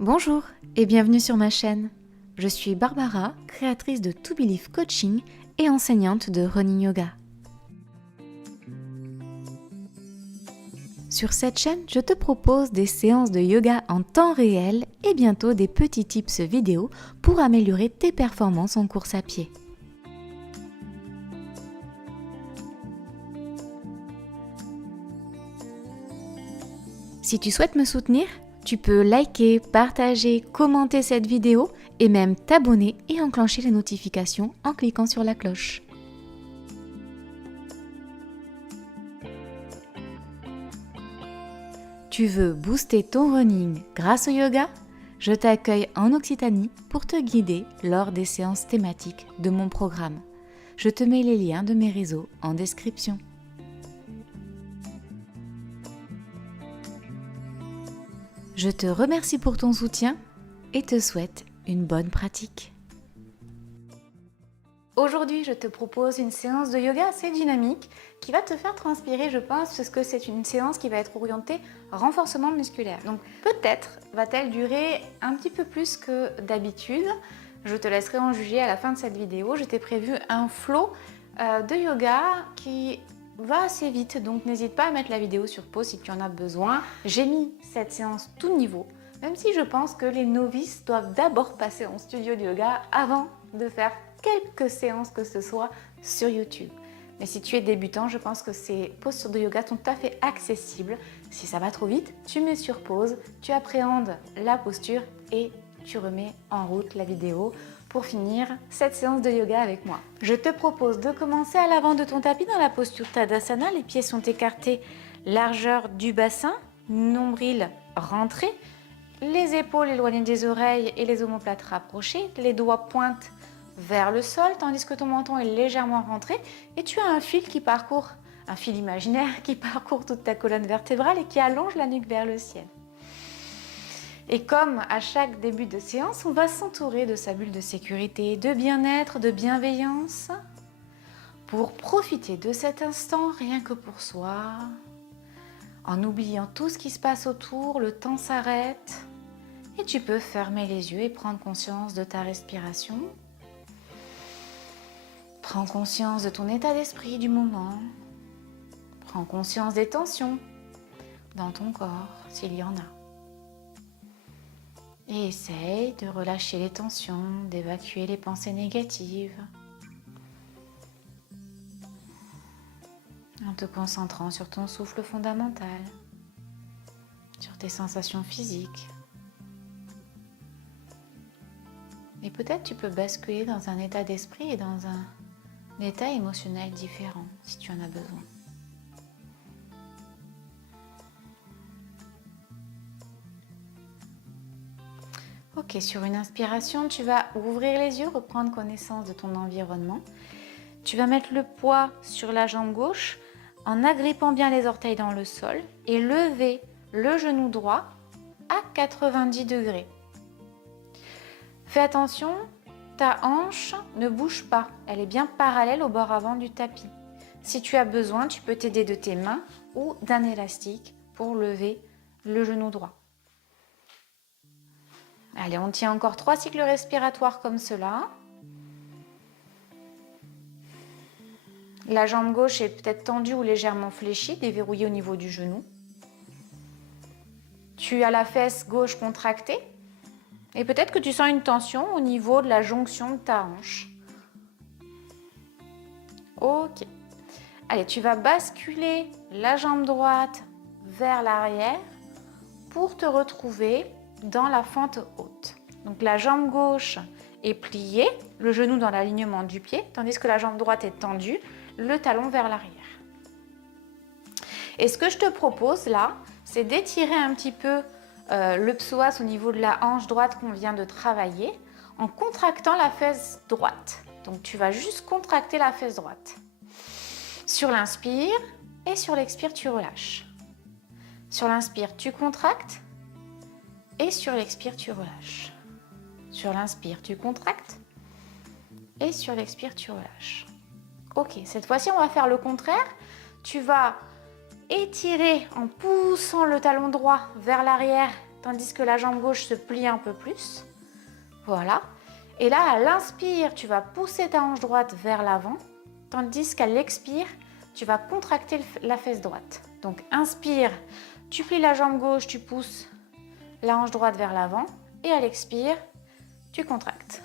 Bonjour et bienvenue sur ma chaîne. Je suis Barbara, créatrice de To Believe Coaching et enseignante de Running Yoga. Sur cette chaîne, je te propose des séances de yoga en temps réel et bientôt des petits tips vidéo pour améliorer tes performances en course à pied. Si tu souhaites me soutenir, tu peux liker, partager, commenter cette vidéo et même t'abonner et enclencher les notifications en cliquant sur la cloche. Tu veux booster ton running grâce au yoga? Je t'accueille en Occitanie pour te guider lors des séances thématiques de mon programme. Je te mets les liens de mes réseaux en description. Je te remercie pour ton soutien et te souhaite une bonne pratique. Aujourd'hui, je te propose une séance de yoga assez dynamique qui va te faire transpirer, je pense, parce que c'est une séance qui va être orientée renforcement musculaire. Donc peut-être va-t-elle durer un petit peu plus que d'habitude. Je te laisserai en juger à la fin de cette vidéo. Je t'ai prévu un flow de yoga qui va assez vite, donc n'hésite pas à mettre la vidéo sur pause si tu en as besoin. J'ai mis cette séance tout niveau, même si je pense que les novices doivent d'abord passer en studio de yoga avant de faire quelques séances que ce soit sur YouTube. Mais si tu es débutant, je pense que ces postures de yoga sont tout à fait accessibles. Si ça va trop vite, tu mets sur pause, tu appréhendes la posture et tu remets en route la vidéo pour finir cette séance de yoga avec moi. Je te propose de commencer à l'avant de ton tapis dans la posture Tadasana. Les pieds sont écartés, largeur du bassin, nombril rentré, les épaules éloignées des oreilles et les omoplates rapprochées, les doigts pointent vers le sol tandis que ton menton est légèrement rentré et tu as un fil qui parcourt, un fil imaginaire qui parcourt toute ta colonne vertébrale et qui allonge la nuque vers le ciel. Et comme à chaque début de séance, on va s'entourer de sa bulle de sécurité, de bien-être, de bienveillance pour profiter de cet instant rien que pour soi. En oubliant tout ce qui se passe autour, le temps s'arrête et tu peux fermer les yeux et prendre conscience de ta respiration. Prends conscience de ton état d'esprit du moment. Prends conscience des tensions dans ton corps, s'il y en a. Et essaye de relâcher les tensions, d'évacuer les pensées négatives en te concentrant sur ton souffle fondamental, sur tes sensations physiques. Et peut-être tu peux basculer dans un état d'esprit et dans un état émotionnel différent si tu en as besoin. Ok, sur une inspiration, tu vas ouvrir les yeux, reprendre connaissance de ton environnement. Tu vas mettre le poids sur la jambe gauche en agrippant bien les orteils dans le sol et lever le genou droit à 90 degrés. Fais attention, ta hanche ne bouge pas, elle est bien parallèle au bord avant du tapis. Si tu as besoin, tu peux t'aider de tes mains ou d'un élastique pour lever le genou droit. Allez, on tient encore 3 cycles respiratoires comme cela. La jambe gauche est peut-être tendue ou légèrement fléchie, déverrouillée au niveau du genou. Tu as la fesse gauche contractée et peut-être que tu sens une tension au niveau de la jonction de ta hanche. Ok. Allez, tu vas basculer la jambe droite vers l'arrière pour te retrouver dans la fente haute. Donc la jambe gauche est pliée, le genou dans l'alignement du pied, tandis que la jambe droite est tendue, le talon vers l'arrière. Et ce que je te propose là, c'est d'étirer un petit peu le psoas au niveau de la hanche droite qu'on vient de travailler en contractant la fesse droite. Donc tu vas juste contracter la fesse droite. Sur l'inspire et sur l'expire, tu relâches. Sur l'inspire, tu contractes. Et sur l'expire, tu relâches. Sur l'inspire, tu contractes. Et sur l'expire, tu relâches. Ok, cette fois-ci, on va faire le contraire. Tu vas étirer en poussant le talon droit vers l'arrière tandis que la jambe gauche se plie un peu plus. Voilà. Et là, à l'inspire, tu vas pousser ta hanche droite vers l'avant, tandis qu'à l'expire, tu vas contracter la fesse droite. Donc, inspire, tu plies la jambe gauche, tu pousses la hanche droite vers l'avant, et à l'expire, tu contractes.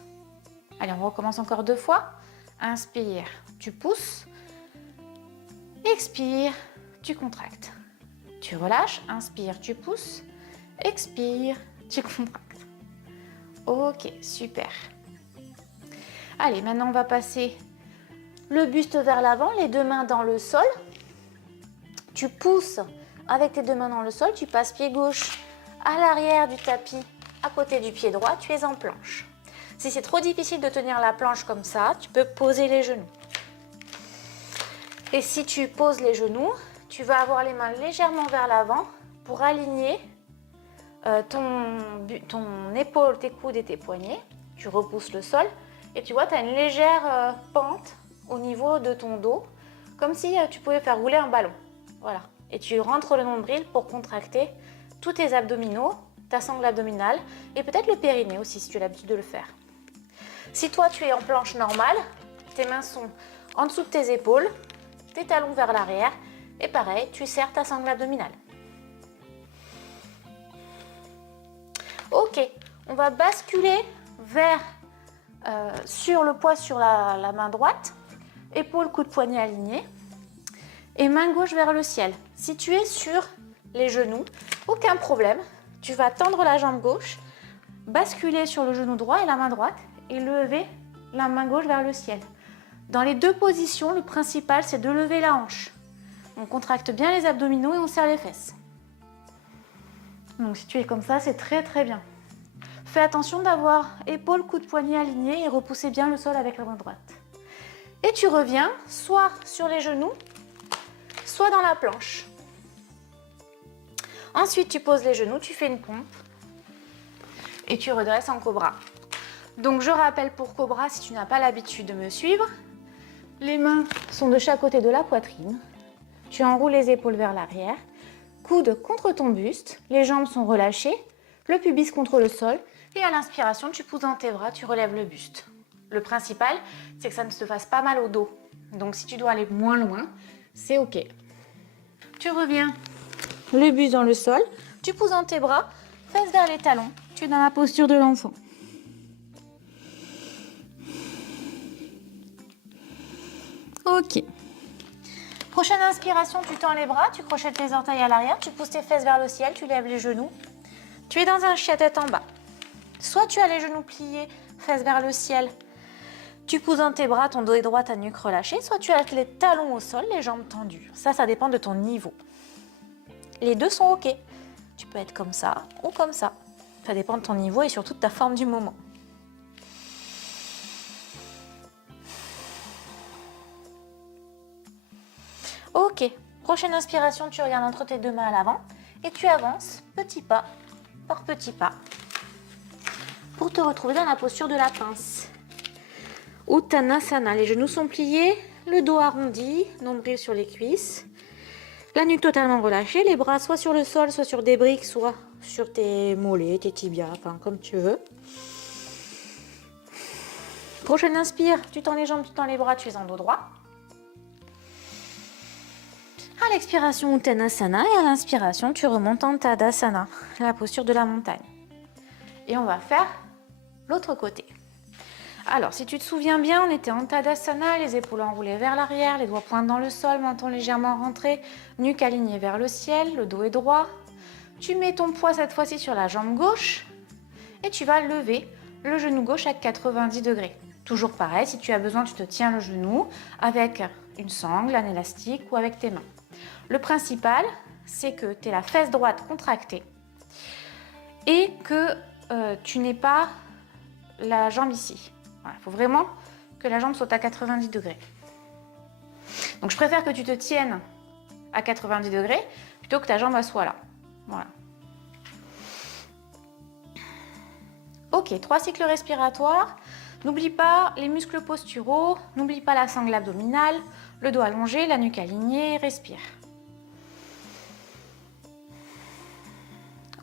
Allez, on recommence encore 2 fois. Inspire, tu pousses. Expire, tu contractes. Tu relâches, inspire, tu pousses. Expire, tu contractes. Ok, super. Allez, maintenant on va passer le buste vers l'avant, les 2 mains dans le sol. Tu pousses avec tes 2 mains dans le sol, tu passes pied gauche à l'arrière du tapis, à côté du pied droit, tu es en planche. Si c'est trop difficile de tenir la planche comme ça, tu peux poser les genoux. Et si tu poses les genoux, tu vas avoir les mains légèrement vers l'avant pour aligner ton épaule, tes coudes et tes poignets. Tu repousses le sol et tu vois, tu as une légère pente au niveau de ton dos, comme si tu pouvais faire rouler un ballon. Voilà. Et tu rentres le nombril pour contracter tous tes abdominaux, ta sangle abdominale et peut-être le périnée aussi si tu as l'habitude de le faire. Si toi tu es en planche normale, tes mains sont en dessous de tes épaules, tes talons vers l'arrière et pareil, tu serres ta sangle abdominale. Ok, on va basculer vers sur le poids sur la main droite, épaule, coude, poignet alignés et main gauche vers le ciel. Si tu es sur les genoux, aucun problème, tu vas tendre la jambe gauche, basculer sur le genou droit et la main droite et lever la main gauche vers le ciel. Dans les 2 positions, le principal c'est de lever la hanche. On contracte bien les abdominaux et on serre les fesses. Donc si tu es comme ça, c'est très très bien. Fais attention d'avoir épaule, coude, poignet alignés et repousser bien le sol avec la main droite. Et tu reviens soit sur les genoux, soit dans la planche. Ensuite, tu poses les genoux, tu fais une pompe et tu redresses en cobra. Donc je rappelle pour cobra, si tu n'as pas l'habitude de me suivre, les mains sont de chaque côté de la poitrine. Tu enroules les épaules vers l'arrière, coude contre ton buste, les jambes sont relâchées, le pubis contre le sol et à l'inspiration, tu pousses dans tes bras, tu relèves le buste. Le principal, c'est que ça ne te fasse pas mal au dos. Donc si tu dois aller moins loin, c'est ok. Tu reviens, le buste dans le sol, tu pousses dans tes bras, fesses vers les talons, tu es dans la posture de l'enfant. Ok. Prochaine inspiration, tu tends les bras, tu crochettes les orteils à l'arrière, tu pousses tes fesses vers le ciel, tu lèves les genoux. Tu es dans un chien tête en bas. Soit tu as les genoux pliés, fesses vers le ciel, tu pousses dans tes bras, ton dos est droit, ta nuque relâchée, soit tu as les talons au sol, les jambes tendues. Ça dépend de ton niveau. Les 2 sont ok. Tu peux être comme ça ou comme ça. Ça dépend de ton niveau et surtout de ta forme du moment. Ok, prochaine inspiration, tu regardes entre tes 2 mains à l'avant et tu avances petit pas par petit pas pour te retrouver dans la posture de la pince. Uttanasana, les genoux sont pliés, le dos arrondi, nombril sur les cuisses, la nuque totalement relâchée, les bras soit sur le sol, soit sur des briques, soit sur tes mollets, tes tibias, enfin comme tu veux. Prochaine inspire, tu tends les jambes, tu tends les bras, tu es en dos droit. À l'expiration, Uttanasana et à l'inspiration, tu remontes en Tadasana, la posture de la montagne. Et on va faire l'autre côté. Alors, si tu te souviens bien, on était en Tadasana, les épaules enroulées vers l'arrière, les doigts pointent dans le sol, menton légèrement rentré, nuque alignée vers le ciel, le dos est droit. Tu mets ton poids cette fois-ci sur la jambe gauche et tu vas lever le genou gauche à 90 degrés. Toujours pareil, si tu as besoin, tu te tiens le genou avec une sangle, un élastique ou avec tes mains. Le principal, c'est que tu aies la fesse droite contractée et que tu n'aies pas la jambe ici. Il faut vraiment que la jambe soit à 90 degrés. Donc je préfère que tu te tiennes à 90 degrés plutôt que ta jambe soit là. Voilà. Ok, 3 cycles respiratoires. N'oublie pas les muscles posturaux, n'oublie pas la sangle abdominale, le dos allongé, la nuque alignée, respire.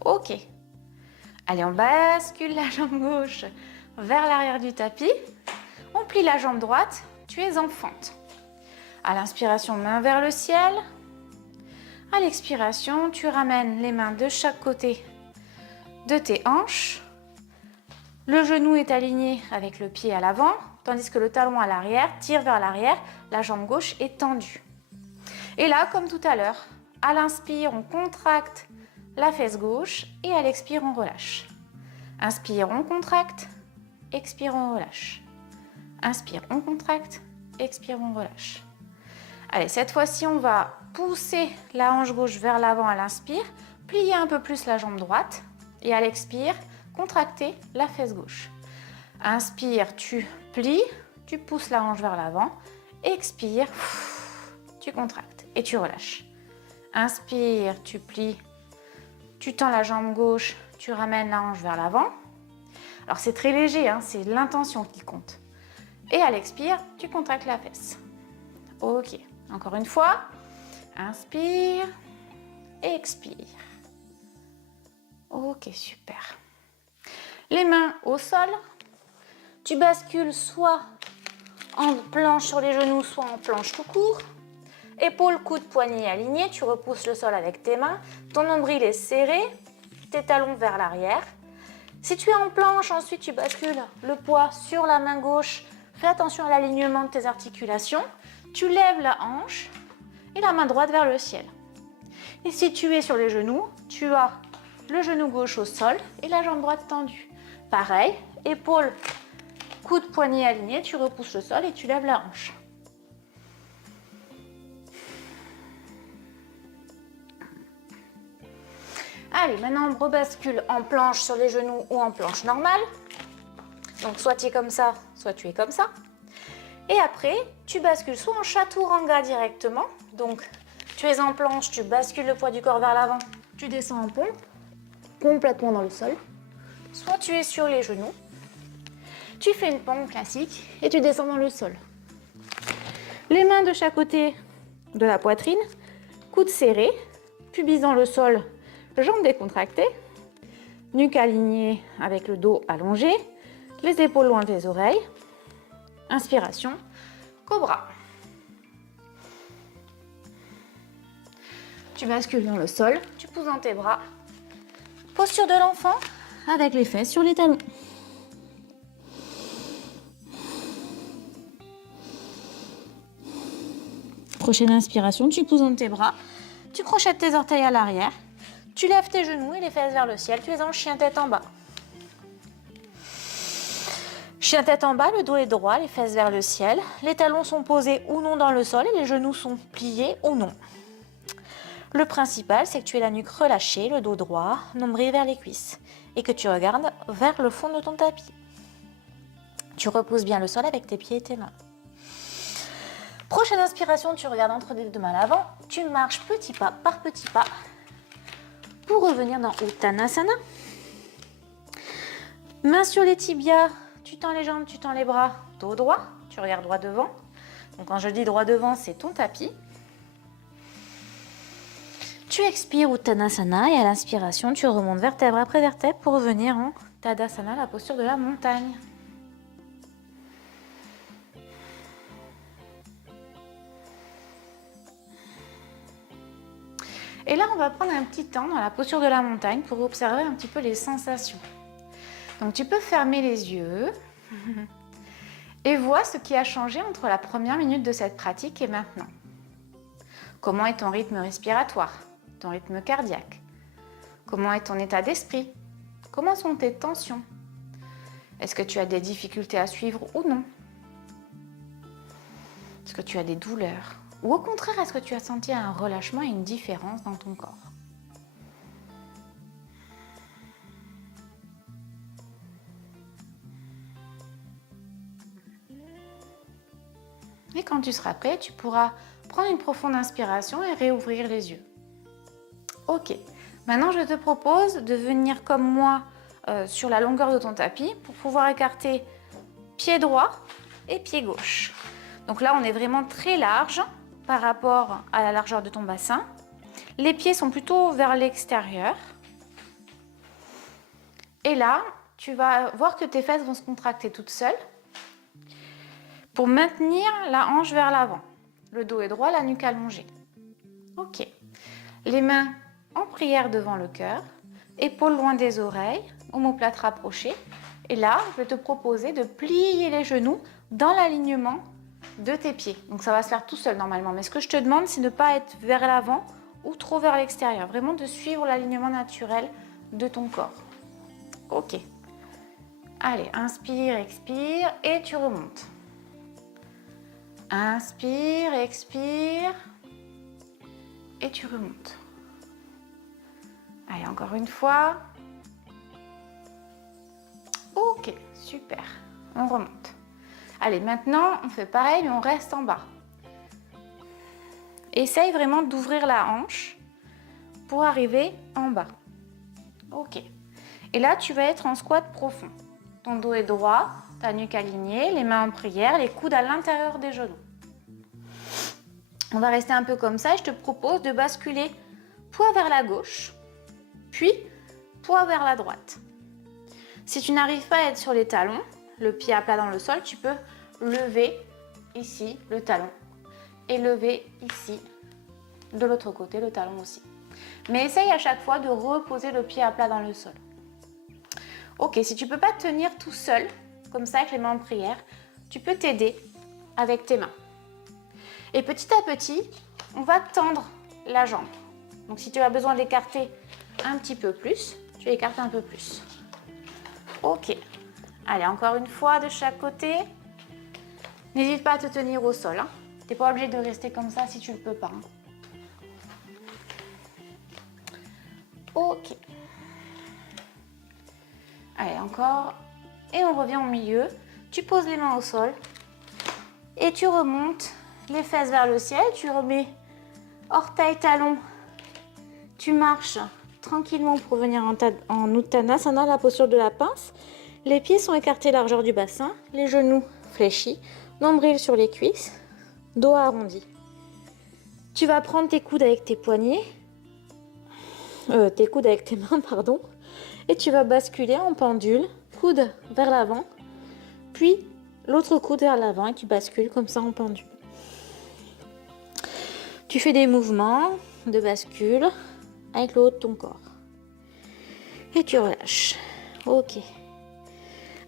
Ok, Allez, on bascule la jambe gauche vers l'arrière du tapis. On plie la jambe droite, tu es en fente. À l'inspiration, main vers le ciel. À l'expiration, tu ramènes les mains de chaque côté de tes hanches. Le genou est aligné avec le pied à l'avant, tandis que le talon à l'arrière tire vers l'arrière, la jambe gauche est tendue. Et là, comme tout à l'heure, à l'inspire, on contracte la fesse gauche et à l'expire, on relâche. Inspire, on contracte, expire, on relâche. Inspire, on contracte, expire, on relâche. Allez, cette fois-ci, on va pousser la hanche gauche vers l'avant à l'inspire, plier un peu plus la jambe droite et à l'expire, contracter la fesse gauche. Inspire, tu plies, tu pousses la hanche vers l'avant. Expire, tu contractes et tu relâches. Inspire, tu plies, tu tends la jambe gauche, tu ramènes la hanche vers l'avant. Alors c'est très léger, hein, c'est l'intention qui compte. Et à l'expire, tu contractes la fesse. Ok, encore une fois. Inspire, expire. Ok, super. Les mains au sol. Tu bascules soit en planche sur les genoux, soit en planche tout court. Épaules, coudes, poignets alignés. Tu repousses le sol avec tes mains. Ton nombril est serré. Tes talons vers l'arrière. Si tu es en planche, ensuite tu bascules le poids sur la main gauche. Fais attention à l'alignement de tes articulations. Tu lèves la hanche et la main droite vers le ciel. Et si tu es sur les genoux, tu as le genou gauche au sol et la jambe droite tendue. Pareil, épaules, coudes, poignets alignés, tu repousses le sol et tu lèves la hanche. Allez, maintenant on rebascule en planche sur les genoux ou en planche normale. Donc soit tu es comme ça, soit tu es comme ça. Et après, tu bascules soit en chaturanga directement. Donc tu es en planche, tu bascules le poids du corps vers l'avant, tu descends en pompe, complètement dans le sol. Soit tu es sur les genoux, tu fais une pompe classique et tu descends dans le sol. Les mains de chaque côté de la poitrine, coudes serrés, pubis dans le sol, jambes décontractées, nuque alignée avec le dos allongé, les épaules loin des oreilles. Inspiration, cobra. Tu bascules dans le sol, tu pousses dans tes bras. Posture de l'enfant avec les fesses sur les talons. Prochaine inspiration, tu pousses dans tes bras, tu crochettes tes orteils à l'arrière, tu lèves tes genoux et les fesses vers le ciel, tu es en chien tête en bas. Chien tête en bas, le dos est droit, les fesses vers le ciel, les talons sont posés ou non dans le sol et les genoux sont pliés ou non. Le principal, c'est que tu aies la nuque relâchée, le dos droit, nombril vers les cuisses et que tu regardes vers le fond de ton tapis. Tu repousses bien le sol avec tes pieds et tes mains. Prochaine inspiration, tu regardes entre les deux mains à l'avant, tu marches petit pas par petit pas pour revenir dans Uttanasana. Mains sur les tibias, tu tends les jambes, tu tends les bras, dos droit, tu regardes droit devant. Donc quand je dis droit devant, c'est ton tapis. Tu expires Uttanasana et à l'inspiration, tu remontes vertèbre après vertèbre pour revenir en Tadasana, la posture de la montagne. Et là, on va prendre un petit temps dans la posture de la montagne pour observer un petit peu les sensations. Donc tu peux fermer les yeux et vois ce qui a changé entre la première minute de cette pratique et maintenant. Comment est ton rythme respiratoire, ton rythme cardiaque? Comment est ton état d'esprit? Comment sont tes tensions? Est-ce que tu as des difficultés à suivre ou non? Est-ce que tu as des douleurs? Ou au contraire, est-ce que tu as senti un relâchement et une différence dans ton corps? Et quand tu seras prêt, tu pourras prendre une profonde inspiration et réouvrir les yeux. Ok, maintenant je te propose de venir comme moi sur la longueur de ton tapis pour pouvoir écarter pied droit et pied gauche. Donc là, on est vraiment très large par rapport à la largeur de ton bassin. Les pieds sont plutôt vers l'extérieur. Et là, tu vas voir que tes fesses vont se contracter toutes seules pour maintenir la hanche vers l'avant. Le dos est droit, la nuque allongée. Ok. Les mains en prière devant le cœur, épaules loin des oreilles, omoplate rapprochée. Et là, je vais te proposer de plier les genoux dans l'alignement de tes pieds. Donc ça va se faire tout seul normalement. Mais ce que je te demande, c'est de ne pas être vers l'avant ou trop vers l'extérieur. Vraiment de suivre l'alignement naturel de ton corps. Ok. Allez, inspire, expire et tu remontes. Inspire, expire et tu remontes. Allez, encore une fois. Ok, super. On remonte. Allez, maintenant, on fait pareil, mais on reste en bas. Essaye vraiment d'ouvrir la hanche pour arriver en bas. Ok. Et là, tu vas être en squat profond. Ton dos est droit, ta nuque alignée, les mains en prière, les coudes à l'intérieur des genoux. On va rester un peu comme ça et je te propose de basculer poids vers la gauche, puis poids vers la droite. Si tu n'arrives pas à être sur les talons, le pied à plat dans le sol, tu peux lever ici le talon et lever ici de l'autre côté le talon aussi. Mais essaye à chaque fois de reposer le pied à plat dans le sol. Ok, si tu ne peux pas tenir tout seul, comme ça avec les mains en prière, tu peux t'aider avec tes mains. Et petit à petit, on va tendre la jambe. Donc si tu as besoin d'écarter un petit peu plus, tu écartes un peu plus. Ok. Allez, encore une fois de chaque côté. N'hésite pas à te tenir au sol. Tu n'es pas obligé de rester comme ça si tu ne le peux pas. Ok. Allez, encore. Et on revient au milieu. Tu poses les mains au sol. Et tu remontes les fesses vers le ciel. Tu remets orteil, talon. Tu marches tranquillement pour venir en Uttanasana, la posture de la pince. Les pieds sont écartés largeur du bassin. Les genoux fléchis. Nombril sur les cuisses. Dos arrondi. Tu vas prendre tes coudes avec tes poignets. Tes coudes avec tes mains, pardon. Et tu vas basculer en pendule. Coude vers l'avant. Puis l'autre coude vers l'avant et tu bascules comme ça en pendule. Tu fais des mouvements de bascule avec le haut de ton corps. Et tu relâches. Ok.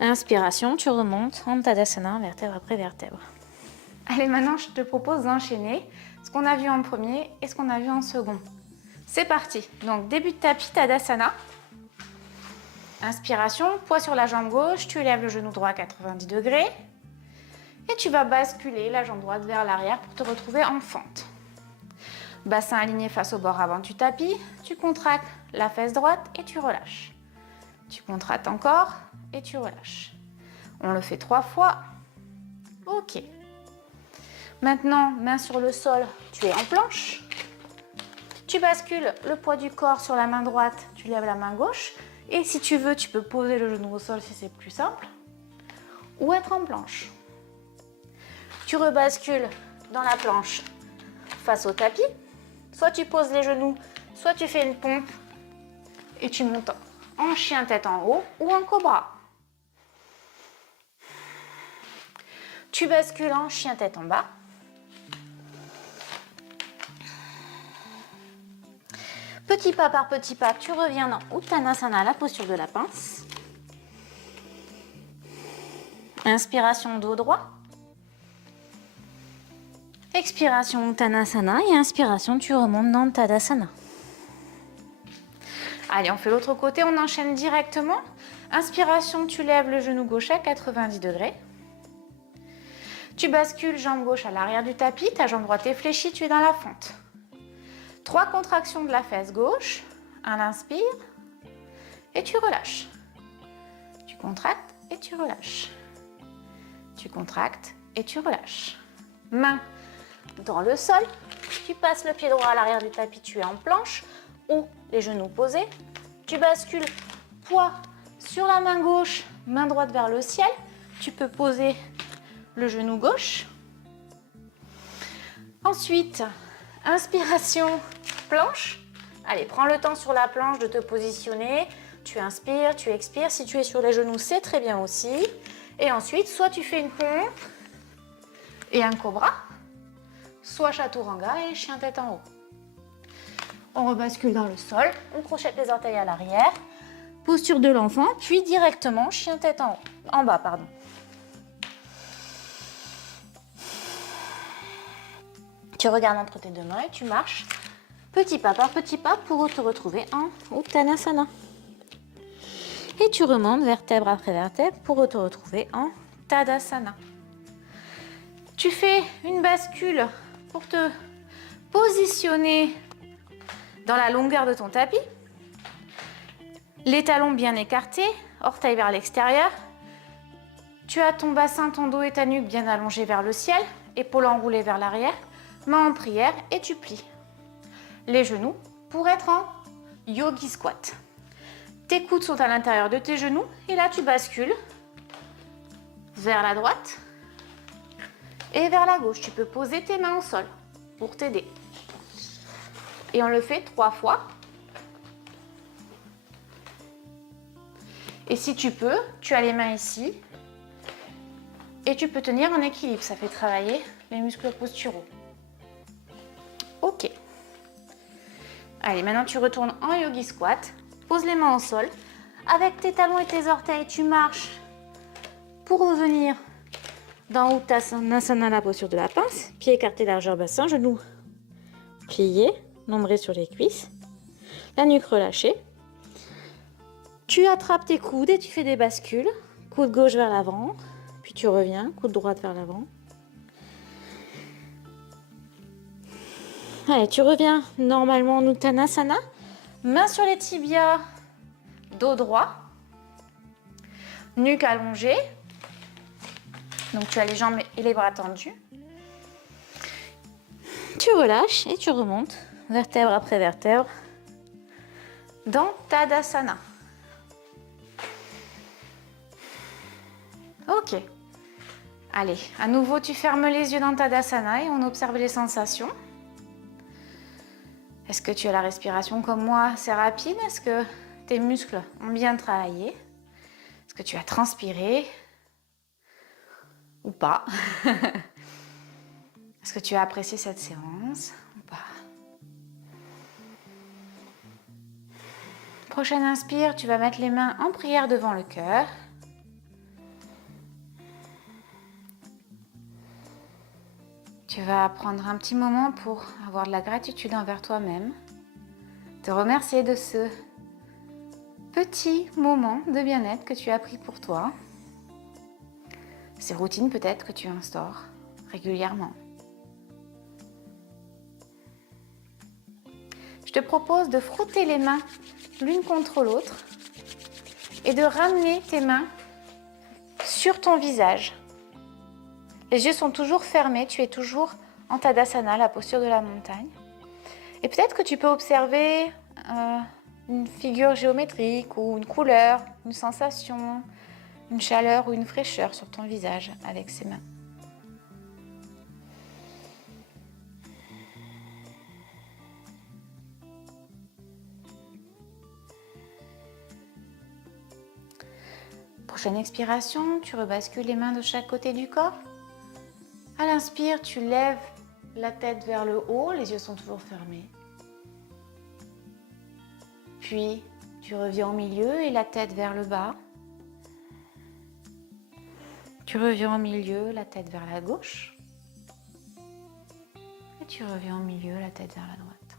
Inspiration, tu remontes en Tadasana, vertèbre après vertèbre. Allez, maintenant je te propose d'enchaîner ce qu'on a vu en premier et ce qu'on a vu en second. C'est parti. Donc début de tapis, Tadasana. Inspiration, poids sur la jambe gauche, tu lèves le genou droit à 90 degrés. Et tu vas basculer la jambe droite vers l'arrière pour te retrouver en fente. Bassin aligné face au bord avant du tapis, tu contractes la fesse droite et tu relâches. Tu contractes encore et tu relâches. On le fait 3 fois. Ok. Maintenant, main sur le sol, tu es en planche. Tu bascules le poids du corps sur la main droite, tu lèves la main gauche. Et si tu veux, tu peux poser le genou au sol si c'est plus simple. Ou être en planche. Tu rebascules dans la planche face au tapis. Soit tu poses les genoux, soit tu fais une pompe et tu montes en chien tête en haut ou en cobra. Tu bascules en chien tête en bas. Petit pas par petit pas, tu reviens dans Uttanasana, la posture de la pince. Inspiration, dos droit. Expiration, Uttanasana. Et inspiration, tu remontes dans Tadasana. Allez, on fait l'autre côté, on enchaîne directement. Inspiration, tu lèves le genou gauche à 90 degrés. Tu bascules jambe gauche à l'arrière du tapis, ta jambe droite est fléchie, tu es dans la fente. 3 contractions de la fesse gauche. Un inspire et tu relâches. Tu contractes et tu relâches. Tu contractes et tu relâches. Main dans le sol. Tu passes le pied droit à l'arrière du tapis, tu es en planche ou les genoux posés. Tu bascules poids sur la main gauche, main droite vers le ciel. Tu peux poser le genou gauche. Ensuite, inspiration, planche. Allez, prends le temps sur la planche de te positionner, tu inspires, tu expires. Si tu es sur les genoux, c'est très bien aussi. Et ensuite, soit tu fais une pompe et un cobra, soit chaturanga et chien tête en haut. On rebascule dans le sol, on crochette les orteils à l'arrière, posture de l'enfant, puis directement chien tête en haut, en bas, pardon. Tu regardes entre tes deux mains et tu marches petit pas par petit pas pour te retrouver en Uttanasana. Et tu remontes vertèbre après vertèbre pour te retrouver en Tadasana. Tu fais une bascule pour te positionner dans la longueur de ton tapis. Les talons bien écartés, orteils vers l'extérieur. Tu as ton bassin, ton dos et ta nuque bien allongés vers le ciel, épaules enroulées vers l'arrière, mains en prière et tu plies les genoux pour être en yogi squat. Tes coudes sont à l'intérieur de tes genoux et là tu bascules vers la droite et vers la gauche. Tu peux poser tes mains au sol pour t'aider. Et on le fait 3 fois. Et si tu peux, tu as les mains ici et tu peux tenir en équilibre. Ça fait travailler les muscles posturaux. Ok. Allez, maintenant tu retournes en yogi squat. Pose les mains au sol. Avec tes talons et tes orteils, tu marches pour revenir dans Uttanasana, la posture de la pince. Pieds écartés, largeur bassin, genoux pliés, nombril sur les cuisses. La nuque relâchée. Tu attrapes tes coudes et tu fais des bascules. Coude gauche vers l'avant, puis tu reviens, coude droite vers l'avant. Allez, tu reviens normalement en Uttanasana. Mains sur les tibias, dos droit. Nuque allongée. Donc tu as les jambes et les bras tendus. Tu relâches et tu remontes, vertèbre après vertèbre, dans Tadasana. Ok. Allez, à nouveau, tu fermes les yeux dans Tadasana et on observe les sensations. Est-ce que tu as la respiration comme moi, c'est rapide? Est-ce que tes muscles ont bien travaillé? Est-ce que tu as transpiré? Ou pas? Est-ce que tu as apprécié cette séance? Ou pas? Prochaine inspire, tu vas mettre les mains en prière devant le cœur. Tu vas prendre un petit moment pour avoir de la gratitude envers toi-même, te remercier de ce petit moment de bien-être que tu as pris pour toi, ces routines peut-être que tu instaures régulièrement. Je te propose de frotter les mains l'une contre l'autre et de ramener tes mains sur ton visage. Les yeux sont toujours fermés, tu es toujours en Tadasana, la posture de la montagne. Et peut-être que tu peux observer une figure géométrique ou une couleur, une sensation, une chaleur ou une fraîcheur sur ton visage avec ces mains. Prochaine expiration, tu rebascules les mains de chaque côté du corps. À l'inspire, tu lèves la tête vers le haut, les yeux sont toujours fermés. Puis, tu reviens au milieu et la tête vers le bas. Tu reviens au milieu, la tête vers la gauche. Et tu reviens au milieu, la tête vers la droite.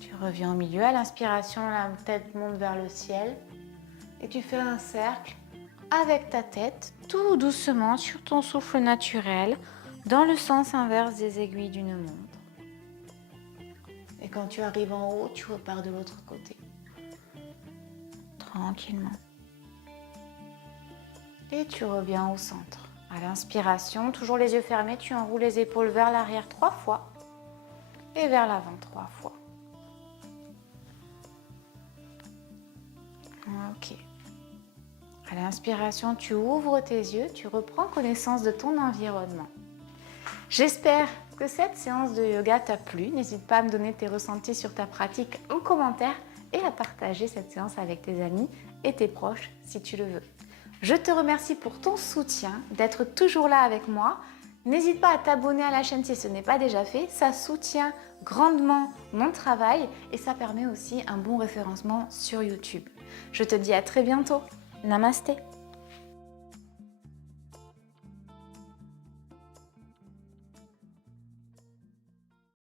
Tu reviens au milieu, à l'inspiration, la tête monte vers le ciel. Et tu fais un cercle avec ta tête, tout doucement sur ton souffle naturel, dans le sens inverse des aiguilles d'une montre. Et quand tu arrives en haut, tu repars de l'autre côté. Tranquillement. Et tu reviens au centre. À l'inspiration, toujours les yeux fermés, tu enroules les épaules vers l'arrière 3 fois et vers l'avant 3 fois. Ok. À l'inspiration, tu ouvres tes yeux, tu reprends connaissance de ton environnement. J'espère que cette séance de yoga t'a plu. N'hésite pas à me donner tes ressentis sur ta pratique en commentaire et à partager cette séance avec tes amis et tes proches si tu le veux. Je te remercie pour ton soutien, d'être toujours là avec moi. N'hésite pas à t'abonner à la chaîne si ce n'est pas déjà fait, ça soutient grandement mon travail et ça permet aussi un bon référencement sur YouTube. Je te dis à très bientôt. Namasté.